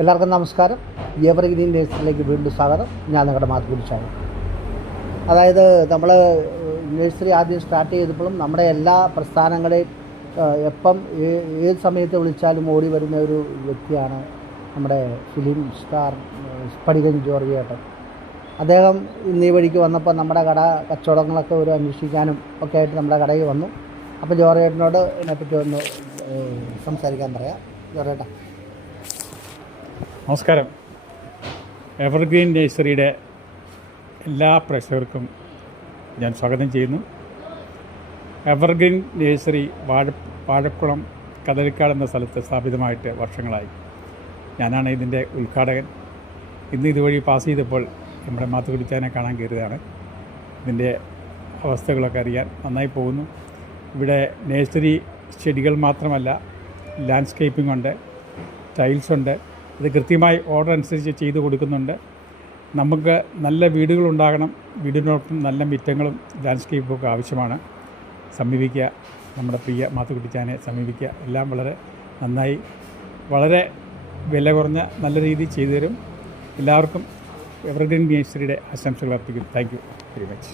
എല്ലാവർക്കും നമസ്കാരം. എവർഗ്രീൻ നേഴ്സറിയിലേക്ക് വീണ്ടും സ്വാഗതം. ഞാൻ നിങ്ങളുടെ മാത്തുകുരിശാണ് അതായത് നമ്മൾ നേഴ്സറി ആദ്യം സ്റ്റാർട്ട് ചെയ്തപ്പോഴും നമ്മുടെ എല്ലാ പ്രസ്ഥാനങ്ങളെയും എപ്പം ഏത് സമയത്ത് വിളിച്ചാലും ഓടി വരുന്ന ഒരു വ്യക്തിയാണ് നമ്മുടെ ഫിലിം സ്റ്റാർ പടികൻ ജോർജ് ഏട്ടൻ. അദ്ദേഹം ഇന്ന് ഈ വഴിക്ക് വന്നപ്പോൾ നമ്മുടെ കട കച്ചവടങ്ങളൊക്കെ ഒരു അന്വേഷിക്കാനും ഒക്കെ ആയിട്ട് നമ്മുടെ കടയിൽ വന്നു. അപ്പോൾ ജോർജ് ഏട്ടനോട് ഇതിനെപ്പറ്റി ഒന്ന് സംസാരിക്കാൻ പറയാം. ജോർജ് ഏട്ടാ നമസ്കാരം. എവർഗ്രീൻ നേഴ്സറിയുടെ എല്ലാ പ്രേക്ഷകർക്കും ഞാൻ സ്വാഗതം ചെയ്യുന്നു. എവർഗ്രീൻ നേഴ്സറി വാഴ വാഴക്കുളം കദലിക്കാട് എന്ന സ്ഥലത്ത് സ്ഥാപിതമായിട്ട് വർഷങ്ങളായി. ഞാനാണ് ഇതിന്റെ ഉദ്ഘാടകൻ. ഇന്ന് ഇതുവഴി പാസ് ചെയ്തപ്പോൾ നമ്മുടെ മാത്തുകുടിച്ചാനെ കാണാൻ കയറിയതാണ് ഇതിന്റെ അവസ്ഥകളൊക്കെ അറിയാൻ നന്നായി പോകുന്നു. ഇവിടെ നേഴ്സറി ചെടികൾ മാത്രമല്ല ലാൻഡ്സ്കേപ്പിംഗ് ഉണ്ട് ടൈൽസ് ഉണ്ട് ഇത് കൃത്യമായി ഓർഡർ അനുസരിച്ച് ചെയ്തു കൊടുക്കുന്നുണ്ട്. നമുക്ക് നല്ല വീടുകളുണ്ടാകണം വീടിനോടൊപ്പം നല്ല മിറ്റങ്ങളും ലാൻഡ്സ്കേപ്പും ഒക്കെ ആവശ്യമാണ്. സമീപിക്കുക നമ്മുടെ പ്രിയ മാത്തുക്കുട്ടിച്ചാനെ സമീപിക്കുക. എല്ലാം വളരെ നന്നായി വളരെ വില കുറഞ്ഞ നല്ല രീതിയിൽ ചെയ്തു തരും. എല്ലാവർക്കും എവർഗ്രീൻ മിനിസ്റ്ററിയുടെ ആശംസകൾ അർപ്പിക്കുന്നു. Thank you very much